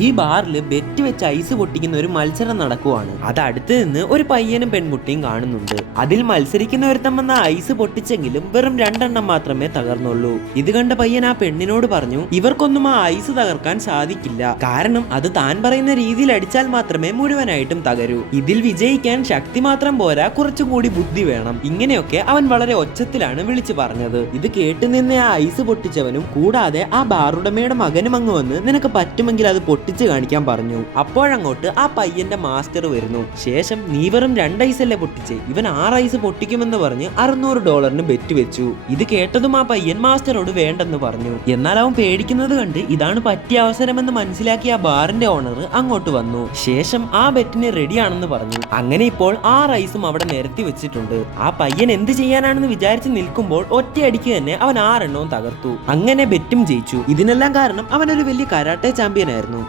ഈ ബാറിൽ ബെറ്റ് വെച്ച് ഐസ് പൊട്ടിക്കുന്ന ഒരു മത്സരം നടക്കുവാണ്. അത് അടുത്ത് നിന്ന് ഒരു പയ്യനും പെൺകുട്ടിയും കാണുന്നുണ്ട്. അതിൽ മത്സരിക്കുന്ന ഒരുത്തം വന്ന ഐസ് പൊട്ടിച്ചെങ്കിലും വെറും 2 എണ്ണം മാത്രമേ തകർന്നുള്ളൂ. ഇത് കണ്ട പയ്യൻ ആ പെണ്ണിനോട് പറഞ്ഞു, ഇവർക്കൊന്നും ആ ഐസ് തകർക്കാൻ സാധിക്കില്ല, കാരണം അത് താൻ പറയുന്ന രീതിയിൽ അടിച്ചാൽ മാത്രമേ മുഴുവനായിട്ടും തകരൂ. ഇതിൽ വിജയിക്കാൻ ശക്തി മാത്രം പോരാ, കുറച്ചും കൂടി ബുദ്ധി വേണം. ഇങ്ങനെയൊക്കെ അവൻ വളരെ ഒച്ചത്തിലാണ് വിളിച്ചു പറഞ്ഞത്. ഇത് കേട്ടു നിന്ന് ആ ഐസ് പൊട്ടിച്ചവനും കൂടാതെ ആ ബാറുടമയുടെ മകനും അങ്ങ് വന്ന് നിനക്ക് പറ്റുമെങ്കിൽ അത് പൊട്ടിച്ച് കാണിക്കാൻ പറഞ്ഞു. അപ്പോഴങ്ങോട്ട് ആ പയ്യന്റെ മാസ്റ്റർ വരുന്നു. ശേഷം നീ വെറും 2 ഐസല്ലേ പൊട്ടിച്ച്, ഇവൻ 6 ഐസ് പൊട്ടിക്കുമെന്ന് പറഞ്ഞ് $600 ബെറ്റ് വെച്ചു. ഇത് കേട്ടതും ആ പയ്യൻ മാസ്റ്ററോട് വേണ്ടെന്ന് പറഞ്ഞു. എന്നാൽ അവൻ പേടിക്കുന്നത് കണ്ട് ഇതാണ് പറ്റിയ അവസരമെന്ന് മനസ്സിലാക്കിയ ആ ബാറിന്റെ ഓണർ അങ്ങോട്ട് വന്നു. ശേഷം ആ ബെറ്റിന് റെഡിയാണെന്ന് പറഞ്ഞു. അങ്ങനെ ഇപ്പോൾ 6 ഐസും അവിടെ നിരത്തി വെച്ചിട്ടുണ്ട്. ആ പയ്യൻ എന്ത് ചെയ്യാനാണെന്ന് വിചാരിച്ച് നിൽക്കുമ്പോൾ ഒറ്റയടിക്ക് തന്നെ അവൻ 6 എണ്ണവും തകർത്തു. അങ്ങനെ ബെറ്റും ജയിച്ചു. ഇതിനെല്ലാം കാരണം അവൻ ഒരു വലിയ കരാട്ടെ ചാമ്പ്യൻ ആയിരുന്നു.